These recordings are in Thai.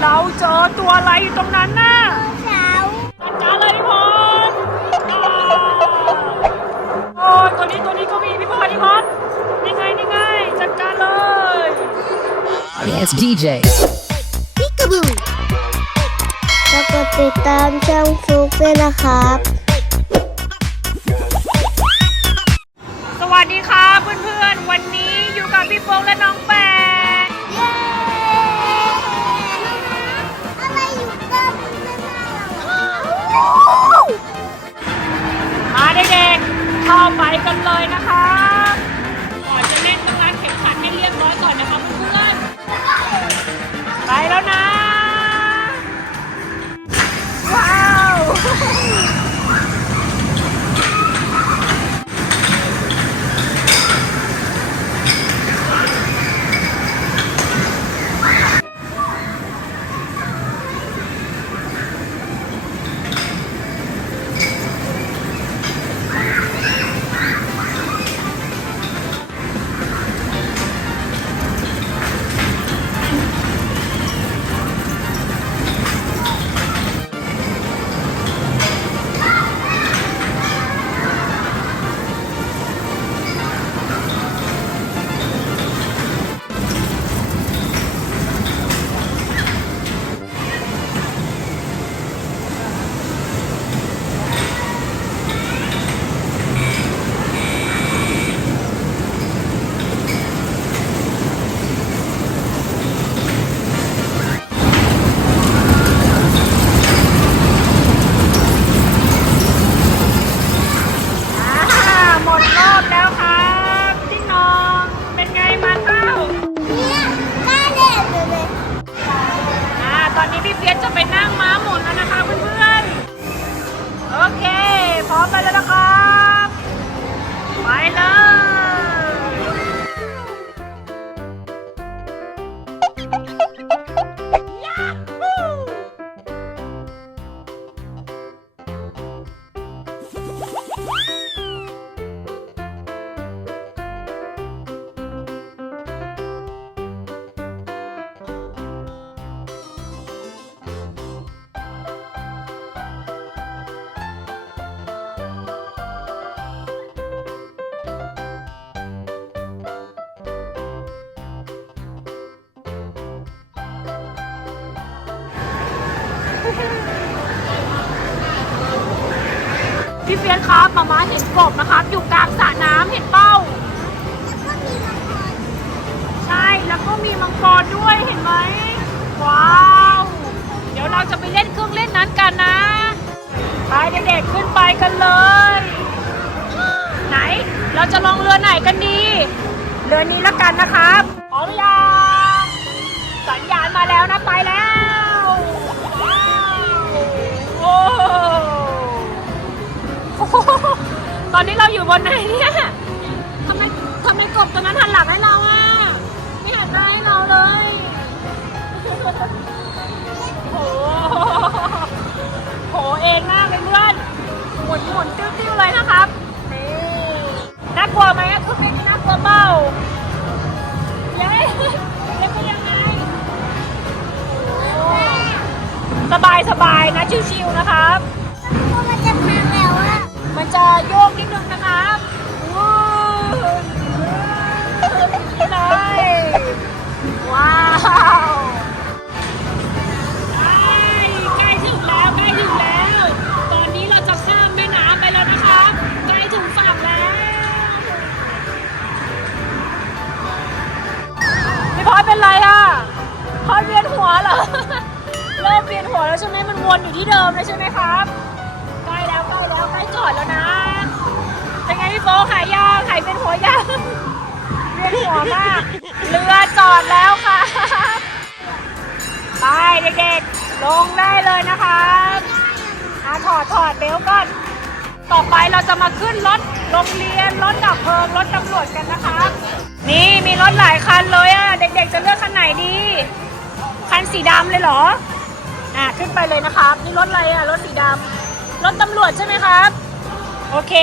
เราเจอตัวอะไรอยู่ตรงนั้นน่ะมันจะอะไรพี่พรโอ้ยตัวนี้ตัวนี้ก็มีพี่พรพี่พรนี่ไงนี่ไงจัดการเลย Yes DJ พิกาบูแล้วก็ติดตามช่องฟลุกด้วยนะครับ สวัสดีค่ะเพื่อนๆวันนี้ กับพี่โฟงและน้องแป พี่เฟียสครับมามาเห็นกบนะครับ อยู่กลางสระน้ำเห็นเป้า ใช่ แล้วก็มีมังกรด้วยเห็นไหม ว้าว เดี๋ยวเราจะไปเล่นเครื่องเล่นนั้นกันนะ ไปเด็กๆขึ้นไปกันเลย ไหน เราจะลองเรือไหนกันดี เรือนี้ละกันนะครับพร้อมหรือยังสัญญา อนนี้เราอยู่บนไหนเนี่ยทำไมทำไมกบตัวนั้นหันหลังให้เราอะไม่หันหน้าให้เราเลยโอ้โหโหเองมากเลยเพื่อนหมุนหมุนติ้วๆเลยนะครับนี่น่ากลัวไหมคือไม่ วนอยู่ที่เดิมเลยใช่ไหมครับใกล้แล้วใกล้แล้วใกล้จอดแล้วนะเป็นไงพี่โฟกหายยางหายเป็นหัวยางเวียนหัวมากเรือจอดแล้วค่ะไปเด็กๆลงได้เลยนะครับอะถอดถอดเบลก่อน ต่อไปเราจะมาขึ้นรถโรงเรียนรถดับเพลิงรถตำรวจกันนะครับนี่มีรถหลายคันเลยอะเด็กๆจะเลือกคันไหนดี คันสีดำเลยเหรอ อะขึ้นไปเลยนะครับ นี่รถอะไรอะ รถสีดำรถตำรวจใช่ไหมครับ โอเค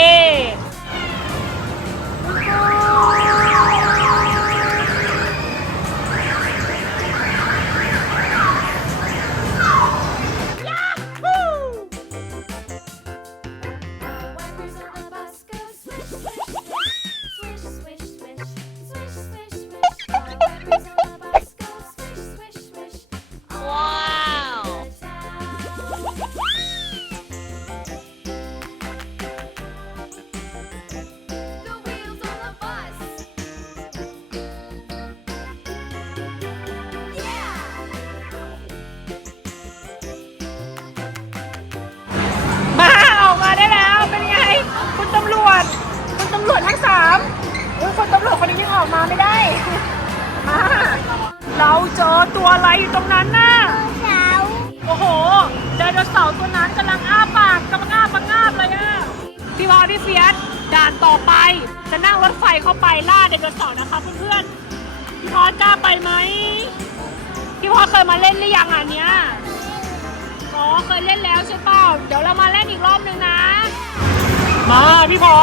ตำรวจคนนี้ยังออกมาไม่ได้มาเราเจอตัวอะไรอยู่ตรงนั้นน่ะสาโอ้โหเดโนเสาร์ตัวนั้นกำลังอ้าปากกำลังอ้าปังอ้าบเลยอะพี่พอพี่เฟียสด่านต่อไป จะนั่งรถไฟเข้าไปล่าเดโนเสาร์นะคะเพื่อนๆพี่พอกล้าไปไหมพี่พอเคยมาเล่นหรือยังอันเนี้ยอ๋อเคยเล่นแล้วใช่เปล่าเดี๋ยวเรามาเล่นอีกรอบนึงนะ มาพี่พอ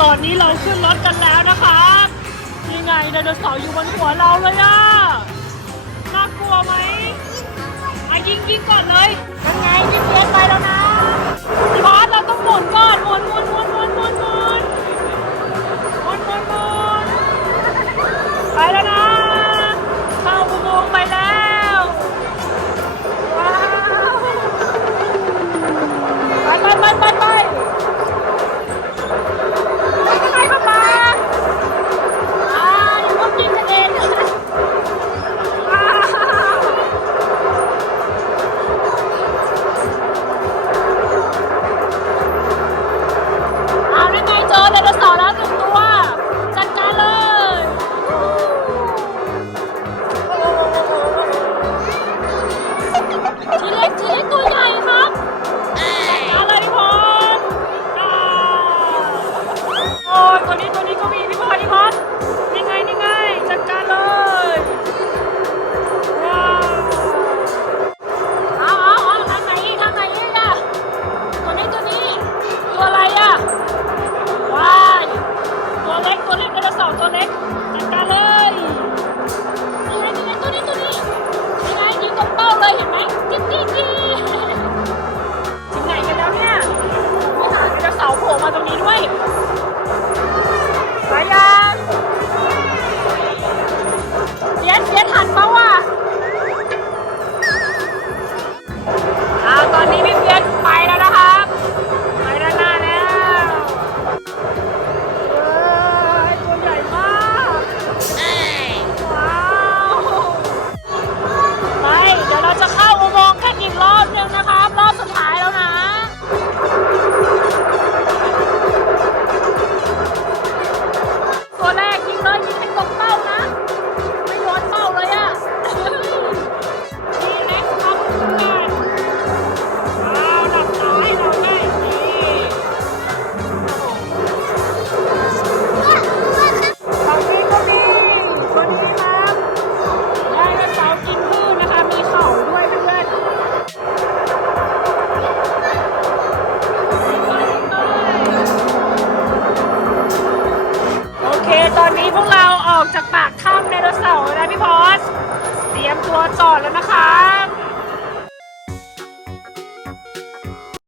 ตอนนี้เราขึ้นรถกันแล้วนะคะ งไดโนเสาร์อยู่บนหัวเราเลยอะน่ากลัวไหมอะยิงยิงก่อนเลยยังไงยิงเยไปแล้วนะพี่บอสเราต้องหมุนก่อน อกจากปากถ้ำไดโนเสาร์นะพี่พอสเตรียมตัวจอดแล้วนะคะ